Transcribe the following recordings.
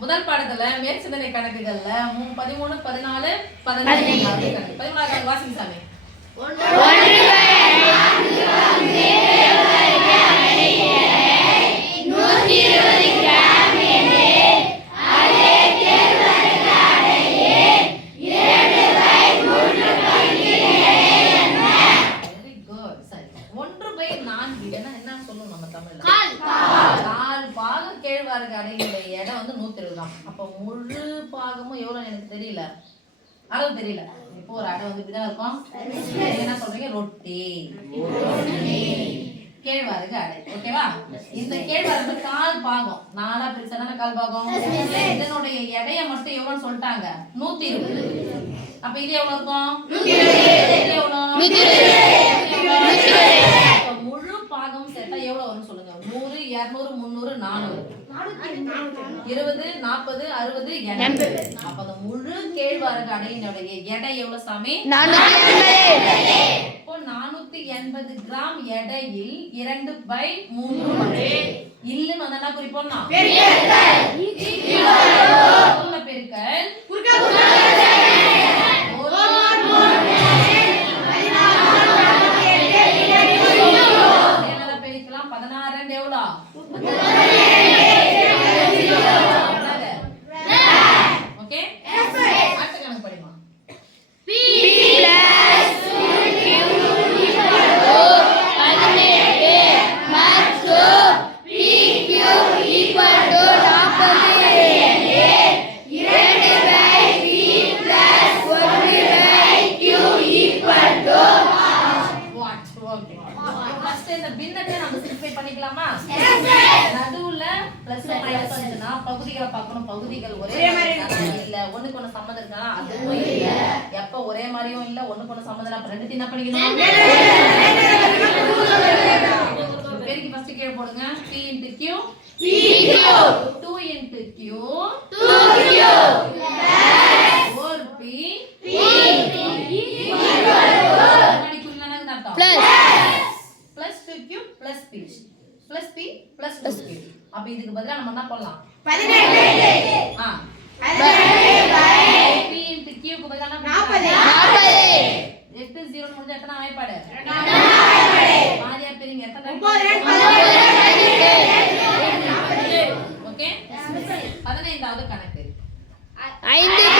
முதல் பாடத்துல மேற்சிந்தனை கணக்குகள்ல 13, 14, 15 கணக்கு. 13 வாசிங்க சாமி. இடம் வந்து 120 தான். அப்ப முழு பாகமும் எவ்வளவு எனக்கு தெரியல, அளவு தெரியல. இப்போ ஒரு அடை வந்து இப்படிதான் இருக்கும். என்ன சொல்றீங்க? ரொட்டி. கேழ்வரகு அடை. ஓகேவா? இந்த கேழ்வரகு கால் பாகம், 4ஆ பிரிச்சாதானே கால் பாகம். இதனுடைய எடையை மட்டும் எவ்வளவுன்னு சொல்லிட்டாங்க, 120. அப்ப இது எவ்வளவு இருக்கும்? முழு பாகம் சேர்த்தா எவ்வளவு வரும் சொல்லுங்க. 100, 200, 300, 400, 20, 40, 60, 80. அப்ப அந்த முழு கேழ்வரகு அடையினுடைய எடை எவ்வளவு சாமி? 480. இப்போ 480 கிராம் எடையில் 2/3 இல்லன்னு வந்தா என்ன குறிப்போம்னா பெருக்கல் பெருக்கலாம். 16 எவ்வளோ? ஓகே, அடுத்த கணக்கு படிமா. நடுவுல பிளஸ் மைனஸ் வந்துனா பகுதிகளை பார்க்கணும். பகுதிகள் ஒரே மாதிரி இல்ல, ஒண்ணுக்கு ஒண்ணு சம்மந்தம் இருக்கா? அதுவும் இல்ல. எப்ப ஒரே மாதிரியும் இல்ல, ஒண்ணுக்கு ஒண்ணு சம்மந்தம் இல்ல. அப்ப ரெண்டுத்தையும் என்ன பண்ணிக்கணும்? பெருக்கி ஃபர்ஸ்ட் கீழ போடுங்க. p * q 2 * q 4p முன்னாடி குறிலனா அர்த்தம் plus 2q plus p plus p plus 2q. அப்ப இதுக்கு பதிலா நம்ம என்ன பண்ணலாம்? 18. p * q க்கு பதிலா 40. 8 0 முடிஞ்சா எத்தனை வாய்ப்பாடு? 2 வாய்ப்பாடு. பாதியா பிரிங்க. எத்தனை? 9. ஓகே, 15வது கணக்கு. 5 +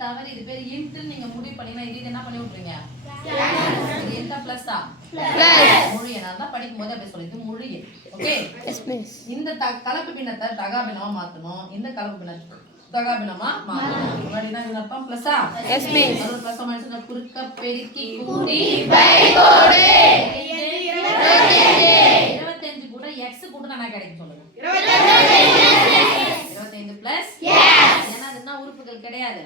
தவறு. இது பேர் இன்ட். நீங்க முடிவு பண்ணீங்கன்னா இது என்ன பண்ணி விட்டுறீங்க? இது இன்ட் பிளஸ்ஸா பிளஸ் முழு எண்ணா தான் படிக்கும்போது அப்படியே சொல்லிட்டு முழு எண். Okay, yes miss. இந்த கலப்பு பின்னத்தை தகாபின்னமா மாத்தணும். இந்த கலப்பு பின்னத்தை தகாபின்னமா மாத்தணும். முன்னாடினா இது அர்த்தம் பிளஸ்ஸா? Yes miss. அது பிளஸ் மைனஸ் குறுக்க பெருக்கி கூட்டி பை கோடு 25 கூட x கூட்டினா என்ன கிடைக்கும் சொல்லுங்க? 25 பிளஸ் ஏன்னா அது என்ன உறுப்புகள் கிடையாது,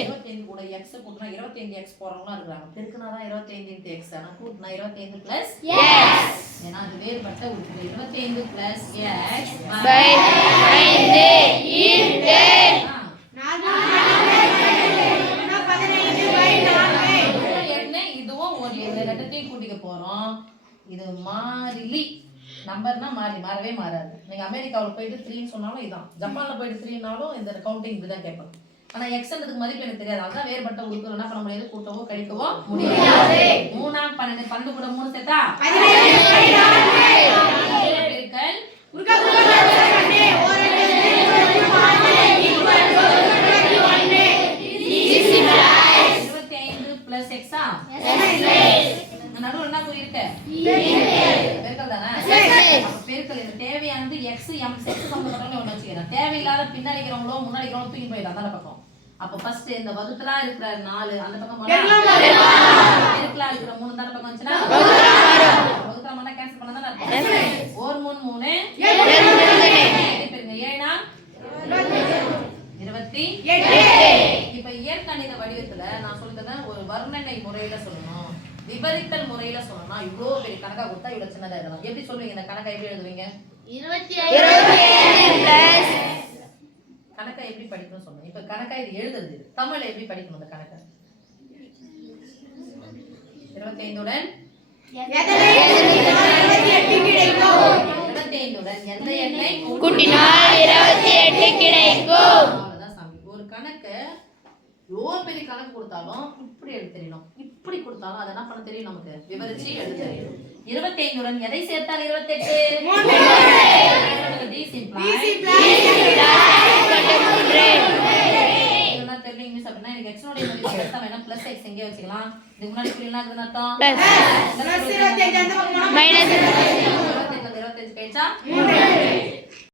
25 கூட x கூட்டினா 25x போறவங்களா இருக்காங்க. பெருக்குனா தான் 25 * x, ஆனா கூட்டினா 25 பிளஸ் x. ஏன்னா அது வேறுபட்ட உறுப்பு. 25 பிளஸ் x பை 5 * 4 இதுவும் ஒரு ரெண்டையும் கூட்டிக்க போறோம். இது மாறிலி நம்பர்னா மாறவே மாறாது. நீங்க அமெரிக்காவுல போயிட்டு 3 சொன்னாலும் இதான், ஜப்பான்ல போயிட்டு 3னாலும் இந்த கவுண்டிங் இப்படிதான் கேட்பாங்க. ஆனா எக்ஸ்ன்றதுக்கு மதிப்பு எனக்கு தெரியாது. அதான் வேறுபட்ட உறுப்புகள் என்ன பண்ண முடியாது, கூட்டவோ கழிக்கவோ முடியாது. 3 12 12 கூட 3 சேர்த்தா 15 பெருக்கல் 25 பிளஸ் x ஆ? நடுவுல என்ன குறி இருக்கு? பெருக்கல் தானே? பெருக்கல். இது தேவையானது x m செட் சம்பந்தப்பட்டவங்க ஒண்ணு வச்சுக்கிறேன். தேவையில்லாத பின்னாடிக்கிறவங்களோ முன்னாடிக்கிறவங்களோ தூக்கி போயிடலாம் அந்த பக்கம். அப்ப ஃபர்ஸ்ட் இந்த வகுத்தலா இருக்கிற 4 அந்த பக்கம் போனா பெருக்கலா இருக்கிற 3 அந்த பக்கம் வந்துச்சுனா வகுத்தலா மண்ண கேன்சல் பண்ணா தானே அர்த்தம். 1 3 3 7 பெருங்க 7 28. இப்ப இயற்கணித வடிவத்துல நான் சொல்றேன், ஒரு வர்ணனை முறையில சொல்லணும், விபரித்தல் முறையில சொல்லணும்னா இவ்வளோ பெரிய கணக்கா கொடுத்தா இவ்வளவு சின்னதா எழுதலாம். எப்படி சொல்லுவீங்க? இந்த கணக்கை எப்படி எழுதுவீங்க? கணக்கை எப்படி படிக்கணும்னு சொன்னேன். இப்ப கணக்கா இது எழுதுறது தமிழ்ல எப்படி படிக்கணும் இந்த கணக்கை? 25 உடன் எந்த எண்ணை கூட்டினால் 28 கிடைக்கும். அவ்வளவுதான் சாமி. ஒரு கணக்கு எவ்வளவு பெரிய கணக்கு கொடுத்தாலும் இப்படி எழுத தெரியணும், இப்படி கொடுத்தாலும் அதை என்ன பண்ண தெரியும், நமக்கு விவரிச்சு எழுத தெரியும். 25 உடன் எதை சேர்த்தால் 28? தெரியல மிஸ் அப்படின்னா எனக்கு x உடைய மதிப்பு சேர்த்தா வேணா பிளஸ் x எங்கே வச்சுக்கலாம். இதுக்கு முன்னாடி புரியல அதுன்னு அர்த்தம் மைனஸ் 25 கழிச்சா